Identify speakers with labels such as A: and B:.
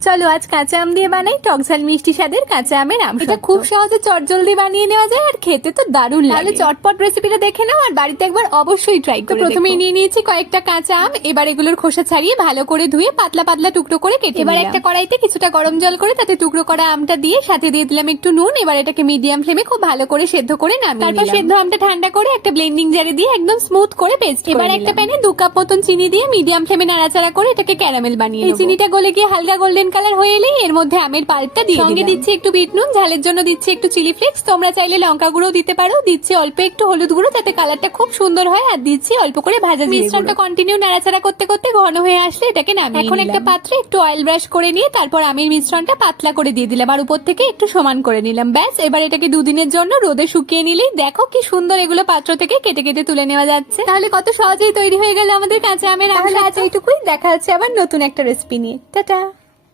A: চলো আজ কাঁচা আম দিয়ে বানাই টক ঝাল মিষ্টি স্বাদের কাঁচা আমের আম এটা খুব সহজে চটজলদি বানিয়ে নেওয়া যায় আর খেতে তো দারুণ লাগে। চটপট রেসিপিটা দেখে নাও আর বাড়িতে একবার অবশ্যই ট্রাই করে প্রথমে নিয়ে নিয়েছি কয়েকটা কাঁচা আম এবার এগুলোর খোসা ছাড়িয়ে ভালো করে ধুয়ে পাতলা পাতলা টুকরো করে কেটে এবার একটা কড়াইতে কিছুটা গরম জল করে তাতে টুকরো করা আমটা দিয়ে সাথে দিয়ে দিলাম একটু নুন এবার এটাকে মিডিয়াম ফ্লেমে খুব ভালো করে সেদ্ধ করে নামিয়ে তারপর সেদ্ধ আমটা ঠান্ডা করে একটা ব্লেন্ডিং জারে দিয়ে একদম স্মুথ করে পেস্ট এবার একটা প্যানে দু কাপ মতন চিনি দিয়ে মিডিয়াম ফ্লেমে নাড়াচাড়া করে এটাকে ক্যারামেল বানিয়ে এই চিনিটা গলে গিয়ে হালকা গোল্ডেন কালার হয়ে এলেই এর মধ্যে আমের পাল্পটা দিয়ে সঙ্গে দিচ্ছি একটু বিট নুন ঝালের জন্য দিচ্ছি একটু চিলি ফ্লেক্স তোমরা চাইলে লঙ্কা গুঁড়ো দিতে পারো। দিচ্ছি অল্প একটু হলুদ গুঁড়ো যাতে কালারটা খুব সুন্দর হয়। আর দিচ্ছি অল্প করে ভাজা মিশ্রণটা কন্টিনিউ নাড়াচাড়া করতে করতে ঘন হয়ে আসলে এটাকে নামিয়ে এখন একটা পাত্রে একটু অয়েল ব্রাশ করে নিয়ে তারপর আমের মিশ্রণটা পাতলা করে দিয়ে দিলাম। আর উপর থেকে একটু সমান করে নিলাম। ব্যাস এবার এটাকে দুদিনের জন্য রোদে শুকিয়ে নিলেই দেখো কি সুন্দর এগুলো পাত্র থেকে কেটে কেটে তুলে নেওয়া যাচ্ছে। তাহলে কত সহজেই তৈরি হয়ে গেল আমাদের কাঁচা আমের আম আজ এইটুকুই। দেখা হচ্ছে আবার নতুন একটা রেসিপি নিয়ে। টাটা।